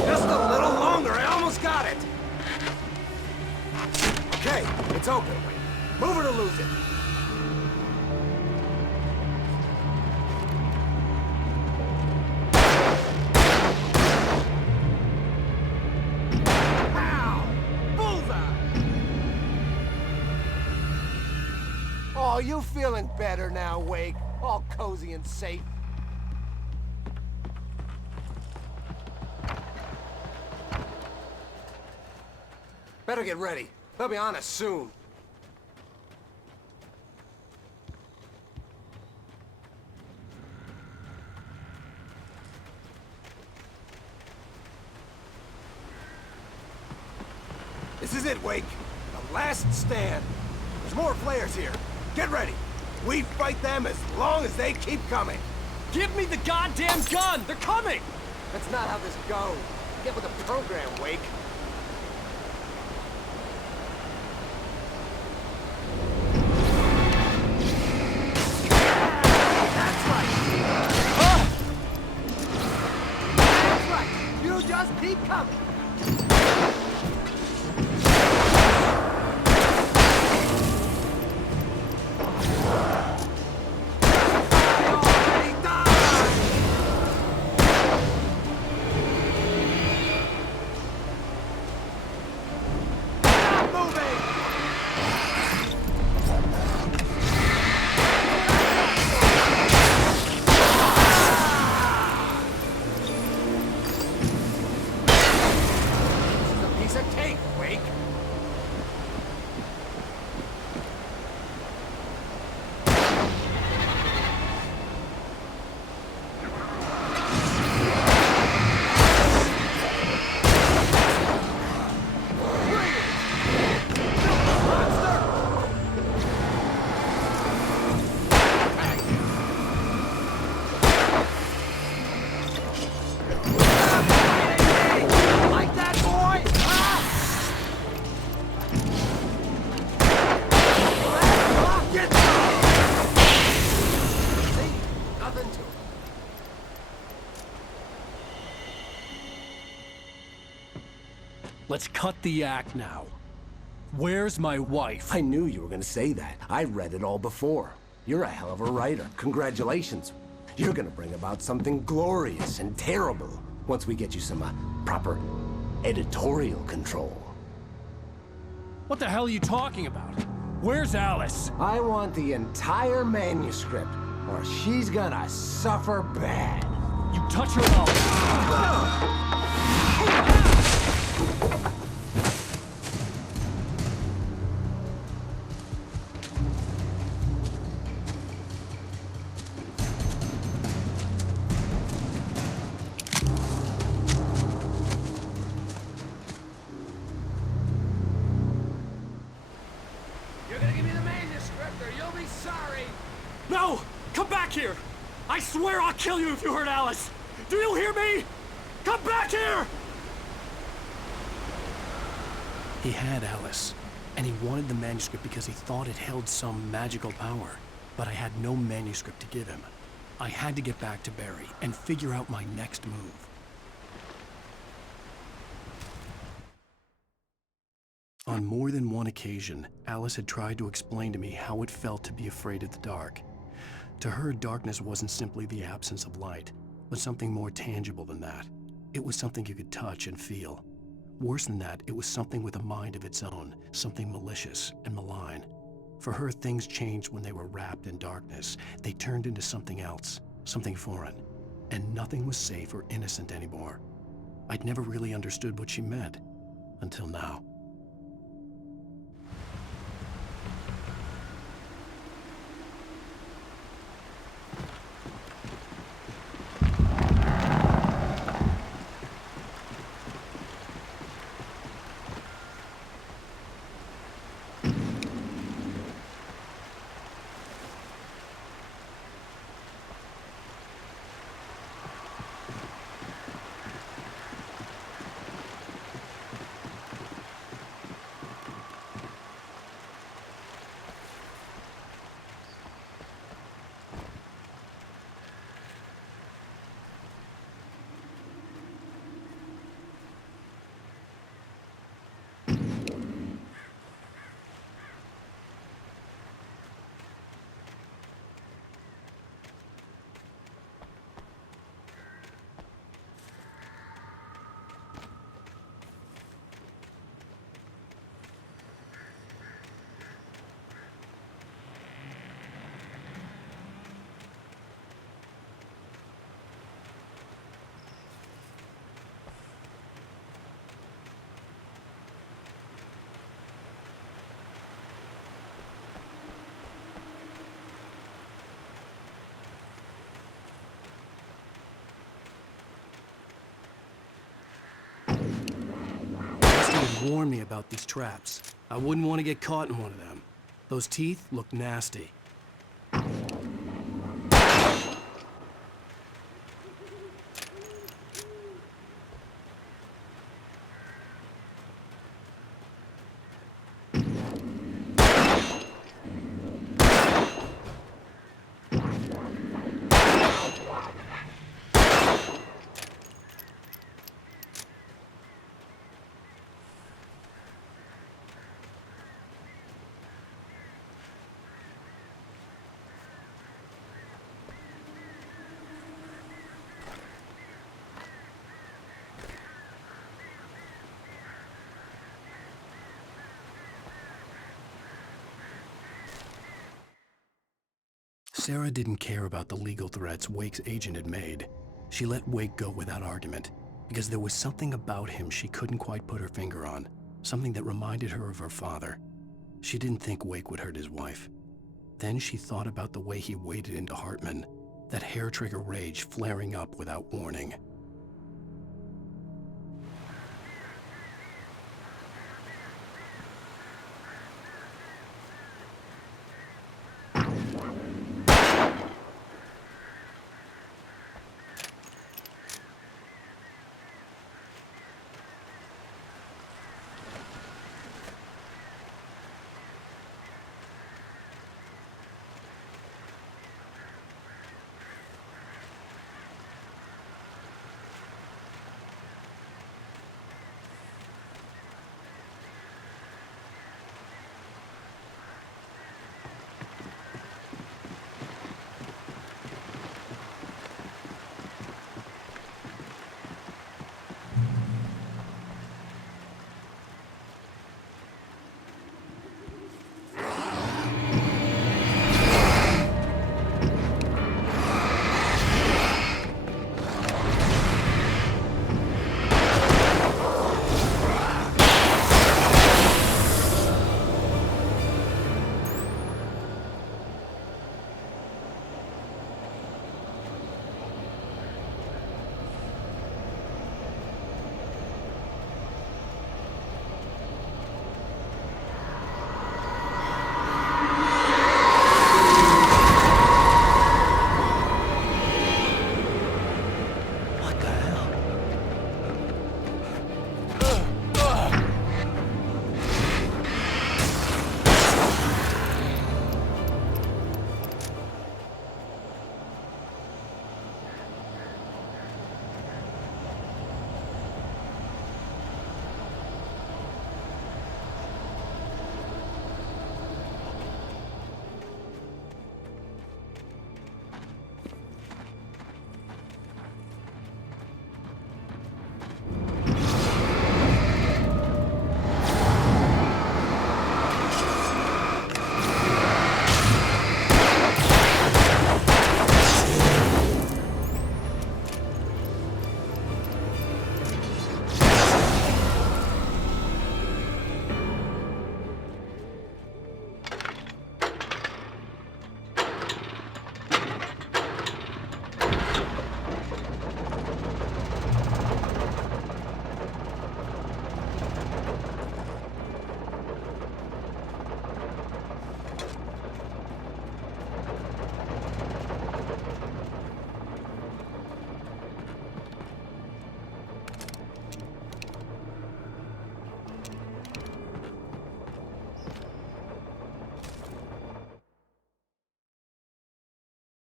Just a little longer. I almost got it. Okay, it's open. Move it or lose it. Oh, you feeling better now, Wake? All cozy and safe. Better get ready. They'll be on us soon. This is it, Wake. The last stand. There's more flares here. Get ready. We fight them as long as they keep coming. Give me the goddamn gun! They're coming! That's not how this goes. Get with the program, Wake. That's right. You just keep coming. Let's cut the act now. Where's my wife? I knew you were gonna say that. I read it all before. You're a hell of a writer. Congratulations. You're gonna bring about something glorious and terrible once we get you some proper editorial control. What the hell are you talking about? Where's Alice? I want the entire manuscript, or she's gonna suffer bad. You touch her out. No! Come back here! I swear I'll kill you if you hurt Alice! Do you hear me? Come back here! He had Alice, and he wanted the manuscript because he thought it held some magical power. But I had no manuscript to give him. I had to get back to Barry and figure out my next move. On more than one occasion, Alice had tried to explain to me how it felt to be afraid of the dark. To her, darkness wasn't simply the absence of light, but something more tangible than that. It was something you could touch and feel. Worse than that, it was something with a mind of its own, something malicious and malign. For her, things changed when they were wrapped in darkness. They turned into something else, something foreign, and nothing was safe or innocent anymore. I'd never really understood what she meant, until now. warned me about these traps. I wouldn't want to get caught in one of them. Those teeth look nasty. Sarah didn't care about the legal threats Wake's agent had made. She let Wake go without argument, because there was something about him she couldn't quite put her finger on, something that reminded her of her father. She didn't think Wake would hurt his wife. Then she thought about the way he waded into Hartman, that hair-trigger rage flaring up without warning.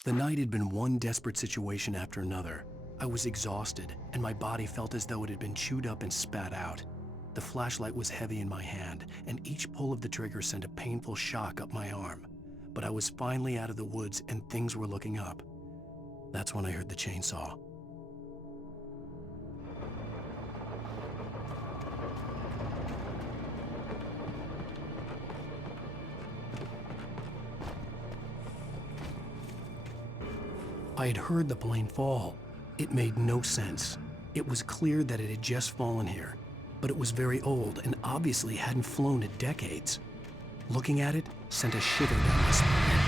The night had been one desperate situation after another. I was exhausted, and my body felt as though it had been chewed up and spat out. The flashlight was heavy in my hand, and each pull of the trigger sent a painful shock up my arm. But I was finally out of the woods, and things were looking up. That's when I heard the chainsaw. I had heard the plane fall. It made no sense. It was clear that it had just fallen here, but it was very old and obviously hadn't flown in decades. Looking at it sent a shiver down my spine.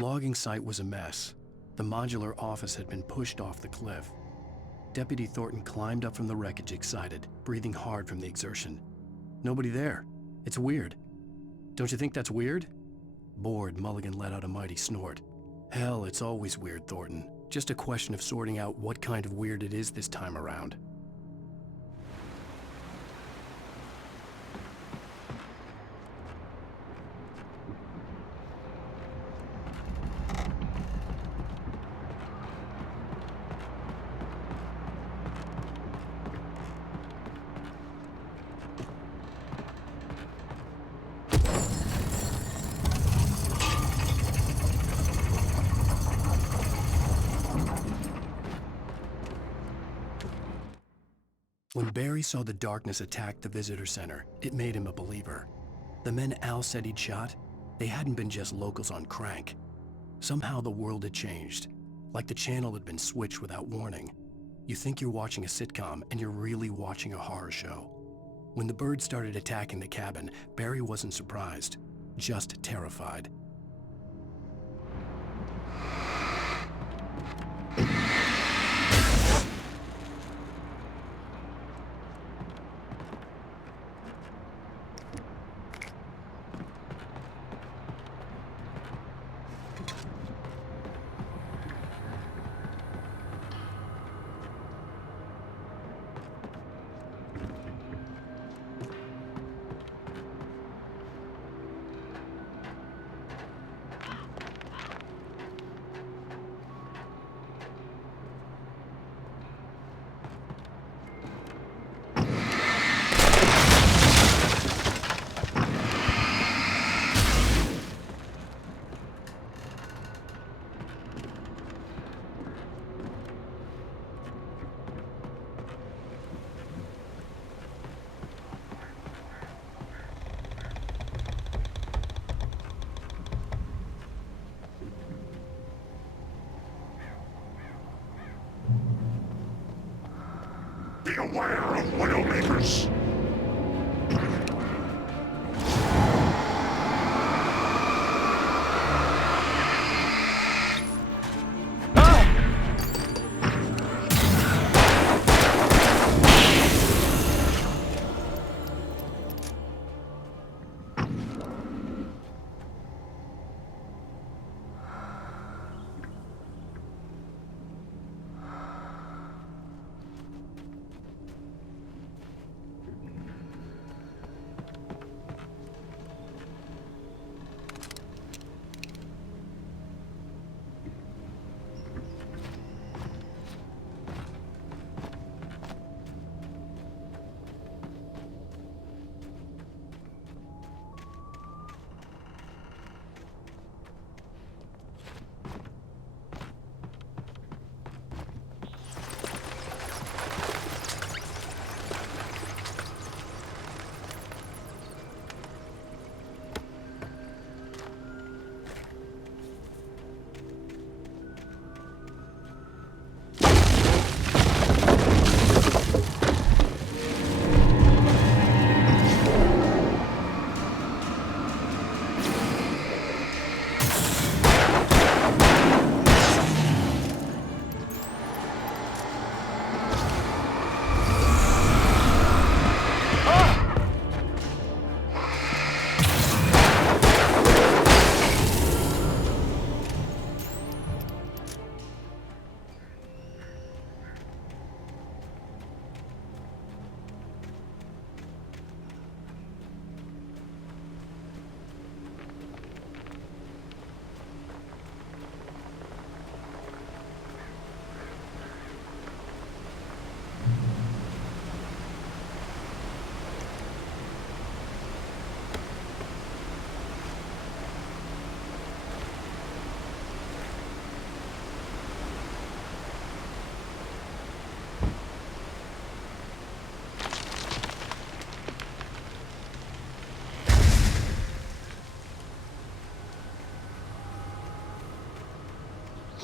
logging site was a mess. The modular office had been pushed off the cliff. Deputy Thornton climbed up from the wreckage excited, breathing hard from the exertion. Nobody there. It's weird. Don't you think that's weird? Bored, Mulligan let out a mighty snort. Hell, it's always weird, Thornton. Just a question of sorting out what kind of weird it is this time around. When Barry saw the darkness attack the visitor center, it made him a believer. The men Al said he'd shot, they hadn't been just locals on crank. Somehow the world had changed, like the channel had been switched without warning. You think you're watching a sitcom, and you're really watching a horror show. When the birds started attacking the cabin, Barry wasn't surprised, just terrified. Beware of Widowmakers!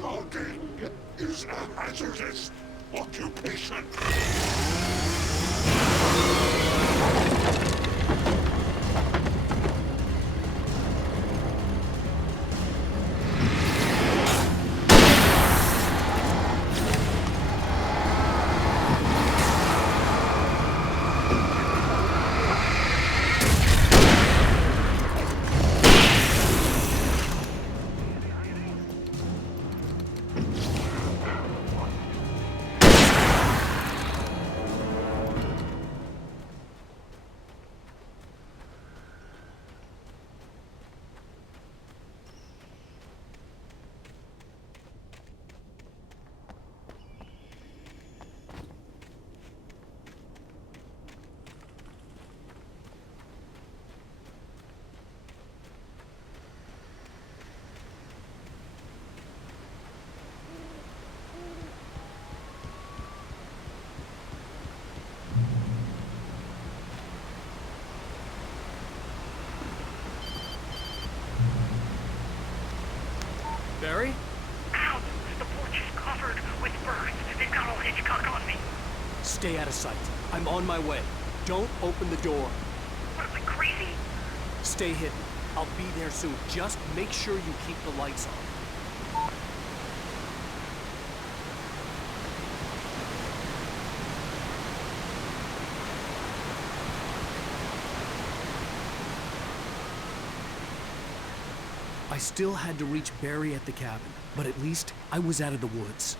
Logging is a hazardous occupation. Barry? Ow! The porch is covered with birds. They've got old Hitchcock on me. Stay out of sight. I'm on my way. Don't open the door. What am I, crazy? Stay hidden. I'll be there soon. Just make sure you keep the lights on. I still had to reach Barry at the cabin, but at least I was out of the woods.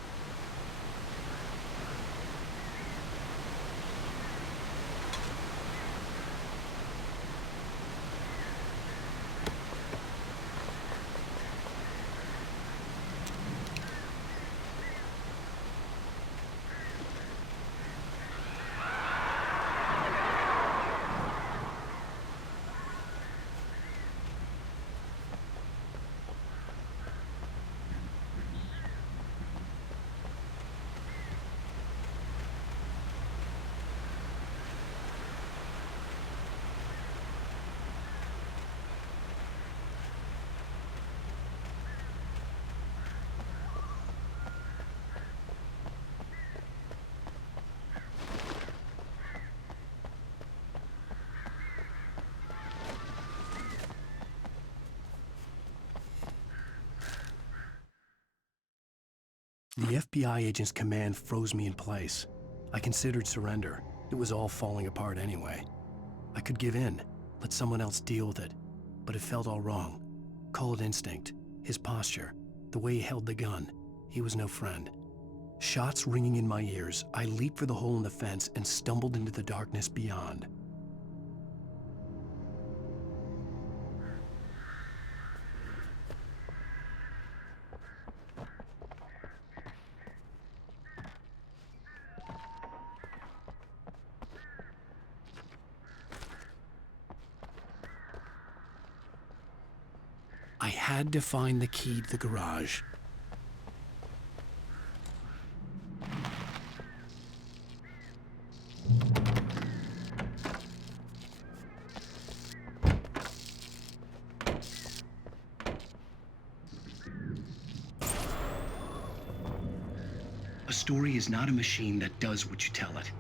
The FBI agent's command froze me in place. I considered surrender. It was all falling apart anyway. I could give in, let someone else deal with it, but it felt all wrong. Call it instinct, his posture, the way he held the gun. He was no friend. Shots ringing in my ears, I leaped for the hole in the fence and stumbled into the darkness beyond. I had to find the key to the garage. A story is not a machine that does what you tell it.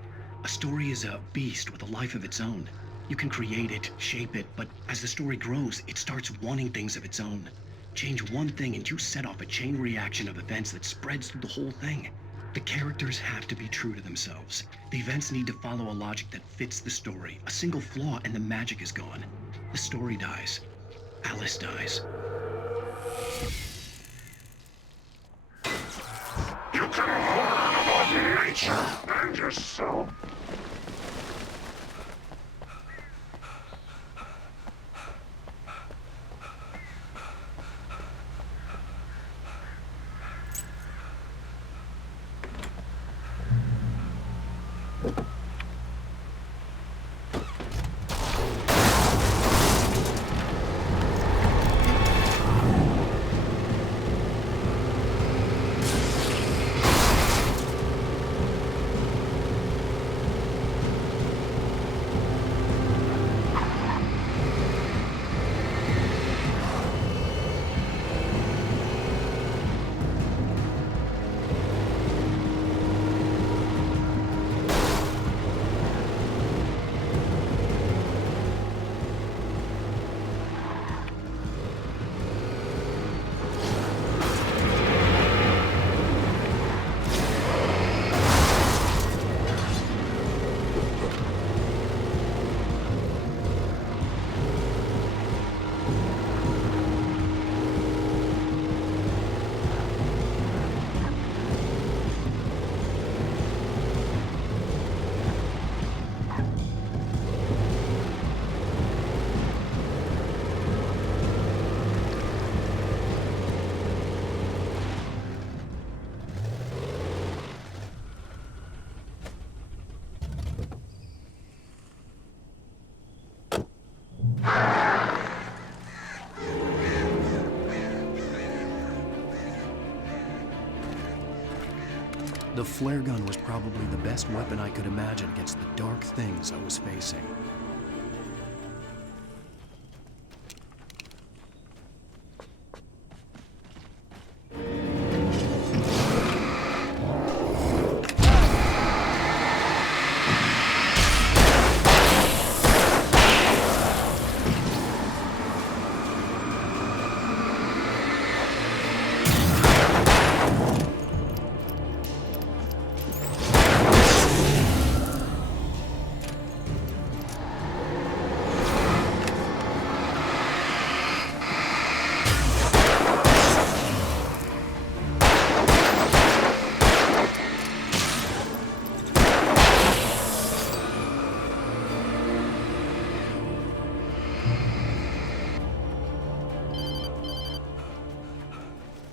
A story is a beast with a life of its own. You can create it, shape it, but as the story grows, it starts wanting things of its own. Change one thing and you set off a chain reaction of events that spreads through the whole thing. The characters have to be true to themselves. The events need to follow a logic that fits the story. A single flaw and the magic is gone. The story dies. Alice dies. You can learn about nature and yourself. The flare gun was probably the best weapon I could imagine against the dark things I was facing.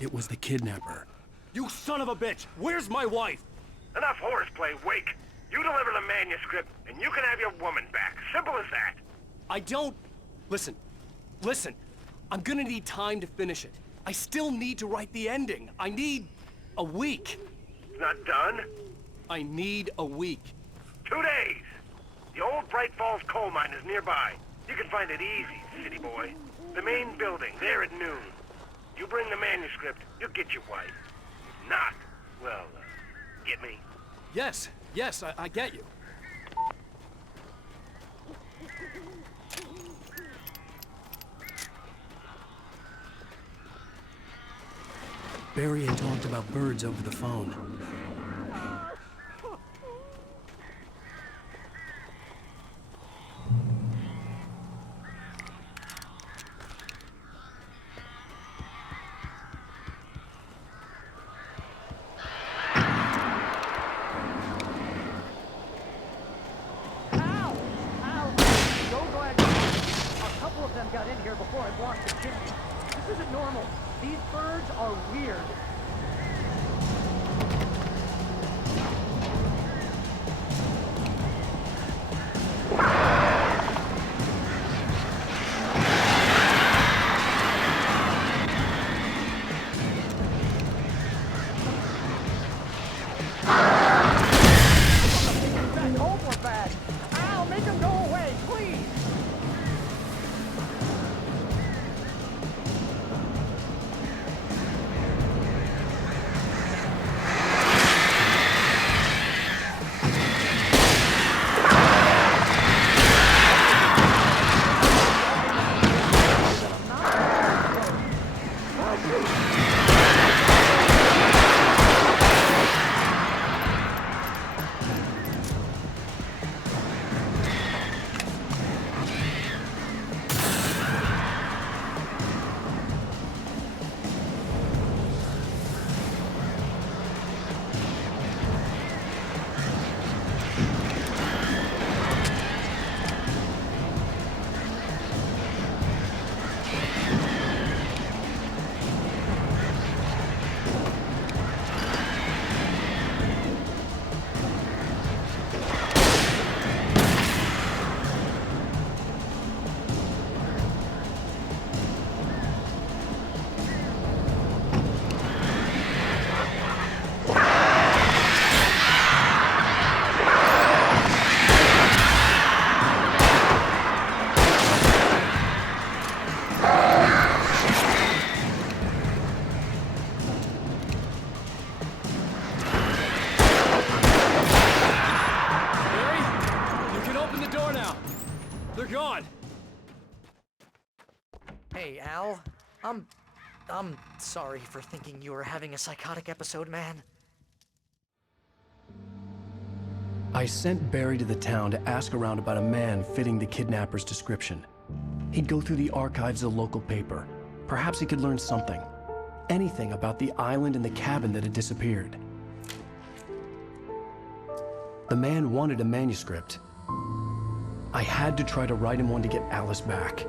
It was the kidnapper. You son of a bitch! Where's my wife? Enough horseplay, Wake. You deliver the manuscript, and you can have your woman back. Simple as that. I don't... Listen. I'm gonna need time to finish it. I still need to write the ending. I need a week. Not done? I need a week. 2 days. The old Bright Falls coal mine is nearby. You can find it easy, city boy. The main building, there at noon. You bring the manuscript, you'll get your wife. If not, well, get me? Yes, I get you. Barry had talked about birds over the phone. Got in here before I blocked the chimney. This isn't normal. These birds are weird. That cold was bad. Ow, make them go away, please. Hey, Al. I'm sorry for thinking you were having a psychotic episode, man. I sent Barry to the town to ask around about a man fitting the kidnapper's description. He'd go through the archives of the local paper. Perhaps he could learn something. Anything about the island and the cabin that had disappeared. The man wanted a manuscript. I had to try to write him one to get Alice back.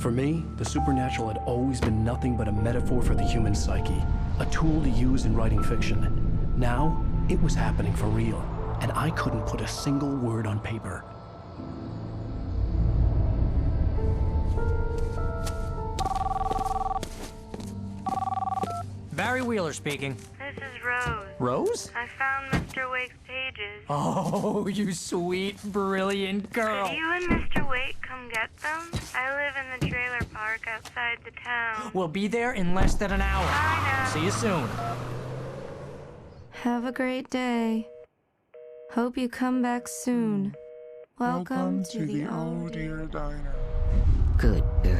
For me, the supernatural had always been nothing but a metaphor for the human psyche, a tool to use in writing fiction. Now, it was happening for real, and I couldn't put a single word on paper. Barry Wheeler speaking. This is Rose. Rose? I found Mr. Wake's pages. Oh, you sweet, brilliant girl. Could you and Mr. Wake come get them? I live in the trailer park outside the town. We'll be there in less than an hour. I know. See you soon. Have a great day. Hope you come back soon. Welcome to the Oh Dear Diner. Good girl.